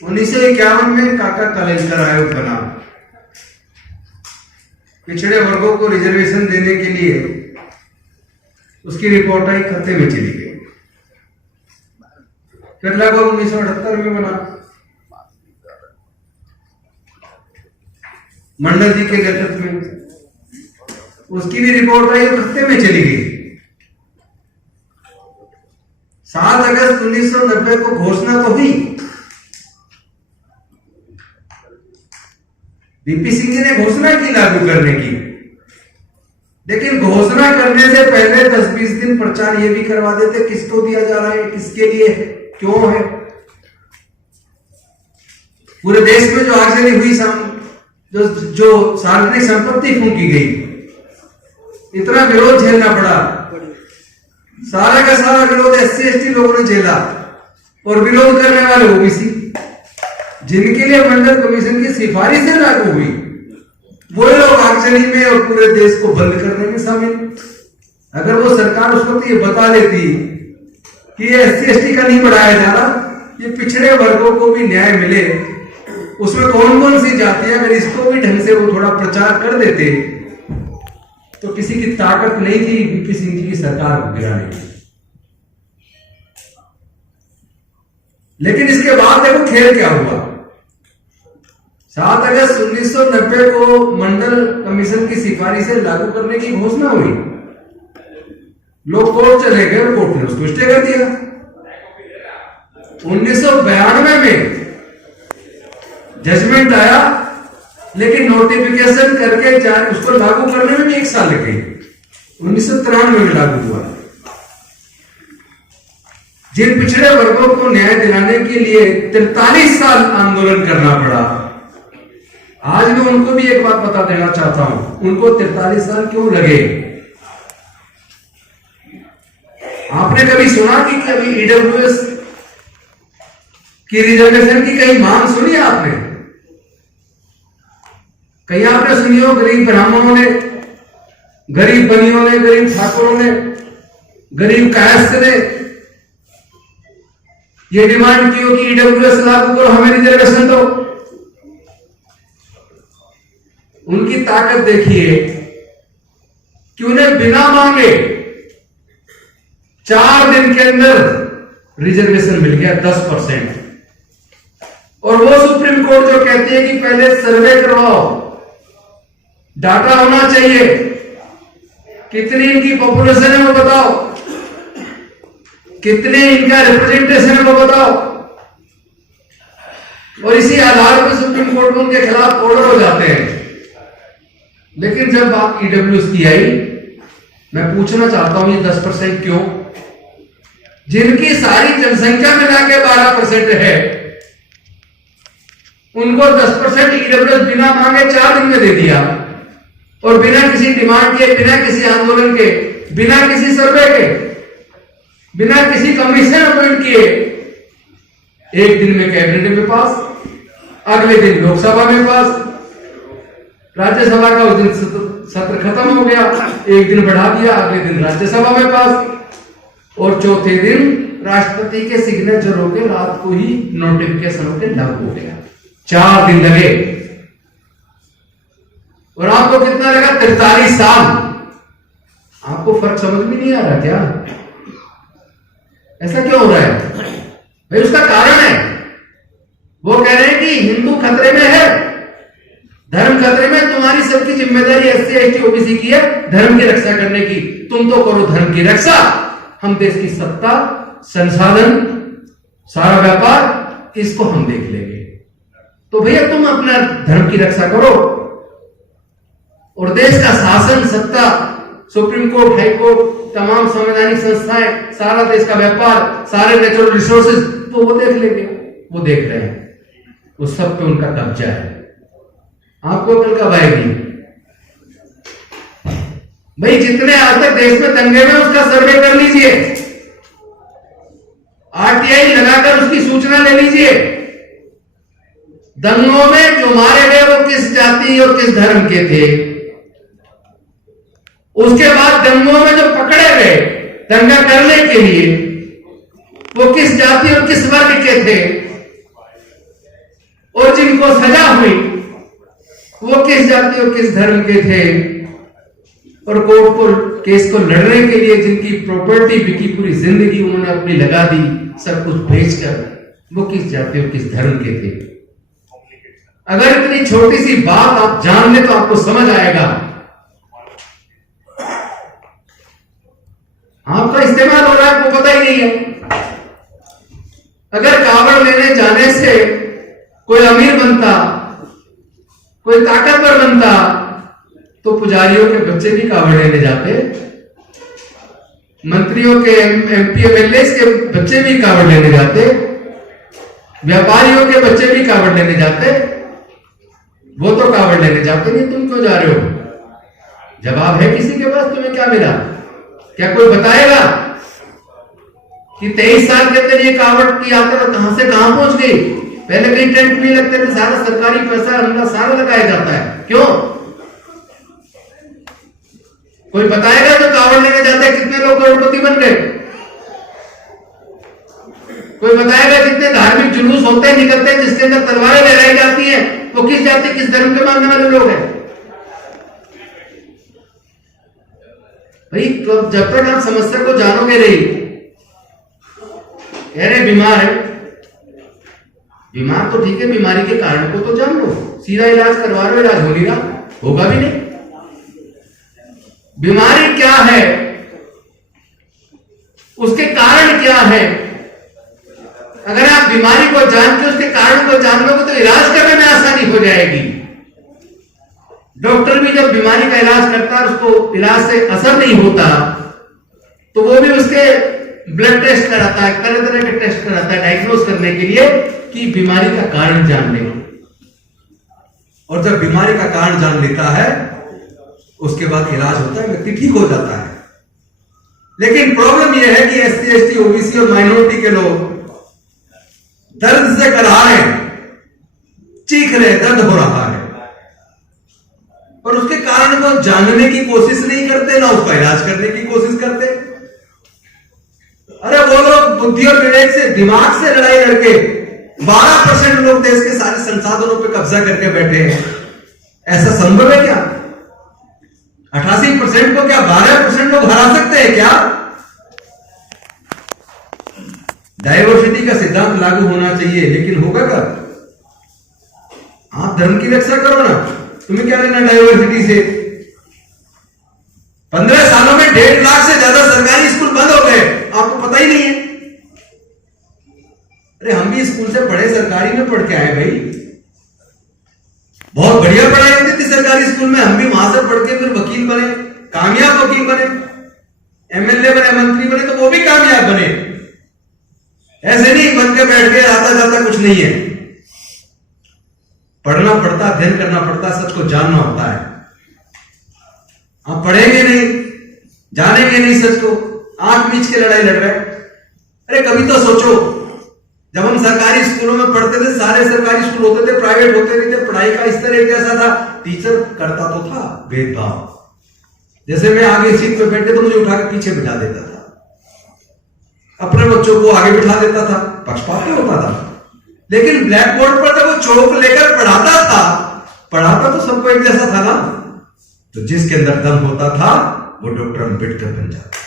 1951 में काका कालेलकर आयोग बना। पिछड़े वर्गों को रिजर्वेशन देने के लिए उसकी रिपोर्ट आई, खत्ते में चली गई। फिर लगभग 1978 में बना, मंडल जी के नेतृत्व में, उसकी भी रिपोर्ट आई और खत्ते में चली गई। 7 अगस्त 1990 को घोषणा तो हुई, वीपी सिंह जी ने घोषणा की लागू करने की, लेकिन घोषणा करने से पहले 10-20 दिन प्रचार ये भी करवा देते किसको दिया जा रहा है, किसके लिए है, क्यों है। पूरे देश में जो आगजनी हुई, जो सार्वजनिक संपत्ति फूंकी गई, इतना विरोध झेलना पड़ा। सारा का सारा विरोध SC ST लोगों ने झेला, और विरोध करने वाले ओबीसी, जिनके लिए मंडल कमीशन की सिफारिशें लागू हुई, वो लोग आगजनी में और पूरे देश को बंद करने में शामिल। अगर वो सरकार उस वक्त ये बता देती कि ये SC ST का नहीं बढ़ाया जा रहा, ये पिछड़े वर्गों को भी न्याय मिले, उसमें कौन कौन सी जातियां, अगर इसको भी ढंग से वो थोड़ा प्रचार कर देते, तो किसी की ताकत नहीं थी वीपी सिंह जी की सरकार को गिराने की। लेकिन इसके बाद देखो खेल क्या हुआ। 7 अगस्त 1990 को मंडल कमीशन की सिफारिशें लागू करने की घोषणा हुई, लोग कोर्ट चले गए और कोर्ट ने उसको स्टे कर दिया। 1992 में जजमेंट आया, लेकिन नोटिफिकेशन करके उसको लागू करने में भी 1 साल लग गई। 1993 में लागू हुआ। जिन पिछड़े वर्गों को न्याय दिलाने के लिए 43 साल आंदोलन करना पड़ा, आज मैं उनको भी एक बात बता देना चाहता हूं, उनको 43 साल क्यों लगे। आपने कभी सुना कि कभी ईडब्ल्यूएस की रिजर्वेशन की कहीं मांग सुनी आपने? कहीं आपने सुनी हो गरीब ब्राह्मणों ने, गरीब बनियों ने, गरीब ठाकुरों ने, गरीब कायस्थ ने ये डिमांड की हो कि ईडब्ल्यूएस लागू करो, हमें रिजर्वेशन दो? उनकी ताकत देखिए कि उन्हें बिना मांगे 4 दिन के अंदर रिजर्वेशन मिल गया 10%। और वो सुप्रीम कोर्ट जो कहती है कि पहले सर्वे करवाओ, डाटा होना चाहिए, कितनी इनकी पॉपुलेशन है वो बताओ, कितने इनका रिप्रेजेंटेशन है वो बताओ, और इसी आधार पर सुप्रीम कोर्ट में उनके खिलाफ ऑर्डर हो जाते हैं। लेकिन जब बात ईडब्ल्यूएस की आई, मैं पूछना चाहता हूं ये 10% क्यों? जिनकी सारी जनसंख्या मिला के 12% है, उनको 10% ईडब्ल्यूएस बिना मांगे 4 दिन में दे दिया, और बिना किसी डिमांड के, बिना किसी आंदोलन के, बिना किसी सर्वे के, बिना किसी कमीशन अपॉइंट किए, 1 दिन में कैबिनेट में पास, अगले दिन लोकसभा में पास, राज्यसभा का उस दिन सत्र खत्म हो गया, 1 दिन बढ़ा दिया, अगले दिन राज्यसभा में पास, और चौथे दिन राष्ट्रपति के सिग्नेचर हो के रात को ही नोटिफिकेशन होकर लागू हो गया। 4 दिन लगे, और आपको कितना लगा? 43 साल। आपको फर्क समझ में नहीं आ रहा क्या? ऐसा क्यों हो रहा है भाई? उसका कारण है, वो कह रहे हैं कि हिंदू खतरे में है, धर्म खतरे में, तुम्हारी सबकी जिम्मेदारी SC ST OBC की है धर्म की रक्षा करने की, तुम तो करो धर्म की रक्षा, हम देश की सत्ता, संसाधन, सारा व्यापार इसको हम देख लेंगे। तो भैया तुम अपना धर्म की रक्षा करो, और देश का शासन, सत्ता, सुप्रीम कोर्ट, हाई कोर्ट, तमाम संवैधानिक संस्थाएं, सारा देश का व्यापार, सारे नेचुरल रिसोर्सेज, तो वो देख लेंगे। वो देख रहे हैं, वो सब पे उनका कब्जा है। आपको कल कब आएगी भाई? जितने आज तक देश में दंगे में, उसका सर्वे कर लीजिए, RTI लगाकर उसकी सूचना ले लीजिए। दंगों में जो मारे गए वो किस जाति और किस धर्म के थे, उसके बाद दंगों में जो पकड़े गए दंगा करने के लिए वो किस जाति और किस वर्ग के थे, और जिनको सजा हुई वो किस जाति और किस धर्म के थे, और कोर्ट को केस को लड़ने के लिए जिनकी प्रॉपर्टी बिकी, पूरी जिंदगी उन्होंने अपनी लगा दी सब कुछ बेचकर, वो किस जाति और किस धर्म के थे। अगर इतनी छोटी सी बात आप जान ले तो आपको समझ आएगा। आपका इस्तेमाल हो रहा है आपको पता ही नहीं है। अगर कावड़ लेने जाने से कोई अमीर बनता, कोई ताकतवर बनता, तो पुजारियों के बच्चे भी कावड़ लेने जाते, मंत्रियों के एमपी एमएलए के बच्चे भी कावड़ लेने जाते, व्यापारियों के बच्चे भी कावड़ लेने जाते। वो तो कावड़ लेने जाते नहीं, तुम क्यों जा रहे हो? जवाब है किसी के पास? तुम्हें क्या मिला? क्या कोई बताएगा कि 23 साल के अंदर ये कावड़ की यात्रा कहां से कहां पहुंच गई? पहले कहीं टेंट नहीं लगते थे, सारा सरकारी पैसा अंदर सारा लगाया जाता है। क्यों? कोई बताएगा जो कावड़ लेने जाते हैं कितने लोग करोड़पति बन गए? कोई बताएगा कितने धार्मिक जुलूस होते हैं, निकलते हैं, जिसके अंदर तलवारें लहराई जाती हैं, वो किस जाति किस धर्म के मानने वाले लोग हैं? भाई जब तक आप समस्या को जानोगे नहीं, अरे बीमार है, बीमार तो ठीक है, बीमारी के कारण को तो जान लो, सीधा इलाज करवा लो, इलाज हो नहीं रहा, होगा भी नहीं। बीमारी क्या है, उसके कारण क्या है, अगर आप बीमारी को जान के उसके कारण को जान लोगे तो इलाज करने में आसानी हो जाएगी। डॉक्टर भी जब बीमारी का इलाज करता है, उसको इलाज से असर नहीं होता, तो वो भी उसके ब्लड टेस्ट कराता है, तरह तरह के टेस्ट कराता है डायग्नोज करने के लिए कि बीमारी का कारण जान ले। और जब बीमारी का कारण जान लेता है उसके बाद इलाज होता है, व्यक्ति ठीक हो जाता है। लेकिन प्रॉब्लम यह है कि एससी एसटी ओबीसी और माइनॉरिटी के लोग दर्द से करा रहे हैं, चीख रहे, दर्द हो रहा है, और उसके कारण को जानने की कोशिश नहीं करते, ना उसका इलाज करने की कोशिश करते। अरे वो लोग बुद्धि और विवेक से, दिमाग से लड़ाई लड़के 12% लोग देश के सारे संसाधनों पर कब्जा करके बैठे हैं। ऐसा संभव है क्या? 88% को क्या 12% लोग हरा सकते हैं क्या? डाइवर्सिटी का सिद्धांत लागू होना चाहिए, लेकिन होगा कब? आप धर्म की रक्षा करो ना, तुम्हें क्या लेना डाइवर्सिटी से? 15 सालों में 1.5 लाख से ज्यादा सरकारी स्कूल बंद हो गए, आपको पता ही नहीं है। अरे हम भी स्कूल से पढ़े, सरकारी में पढ़ के आए भाई, बहुत बढ़िया पढ़ाई होती थी सरकारी स्कूल में, हम भी वहां से पढ़ के फिर वकील बने, कामयाब वकील बने, एमएलए बने, मंत्री बने, तो वो भी कामयाब बने। ऐसे नहीं बन के बैठ गए, आता जाता कुछ नहीं है। पढ़ना पड़ता, अध्ययन करना पड़ता, सच को जानना होता है। आप पढ़ेंगे नहीं, जानेंगे नहीं सच को, आंख मीच के लड़ाई लड़ रहे। अरे कभी तो सोचो, जब हम सरकारी स्कूलों में पढ़ते थे, सारे सरकारी स्कूल होते थे, प्राइवेट होते नहीं थे, पढ़ाई का स्तर एक जैसा था, टीचर करता तो था भेदभाव। जैसे मैं आगे सीट पे बैठे तो मुझे उठा के पीछे बिठा देता था, अपने बच्चों को आगे बिठा देता था, पक्षपात होता था। लेकिन ब्लैक बोर्ड पर जब वो चौक लेकर पढ़ाता तो सबको एक जैसा था ना। तो जिसके अंदर दम होता था वो डॉक्टर अम्बेडकर बन जाता।